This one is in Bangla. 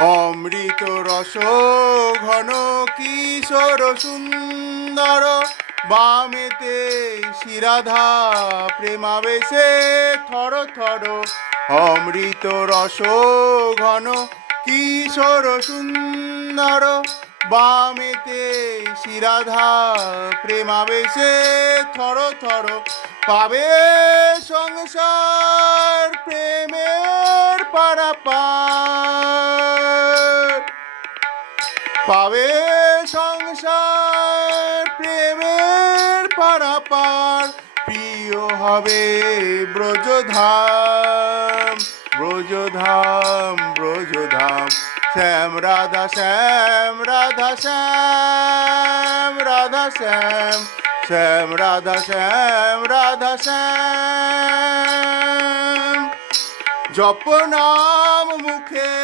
অমৃত রস ঘন কিশোর সুন্দর, বামেতে শিরাধা প্রেমাবেশে থর থর। অমৃত রস ঘন কিশোর সুন্দর, বামেতে শিরাধা প্রেমাবেশে থর থর। পাবে সংসার প্রেমের পারাপার, পাবে সংসার প্রেমের পারাপার। প্রিয় হবে ব্রজধাম, ব্রজধাম, ব্রজধাম। শ্যাম রাধা শ্যাম রাধা শ্যাম রাধা শ্যাম, শ্যাম রাধা শ্যাম রাধা শ্যাম। জপ নাম মুখে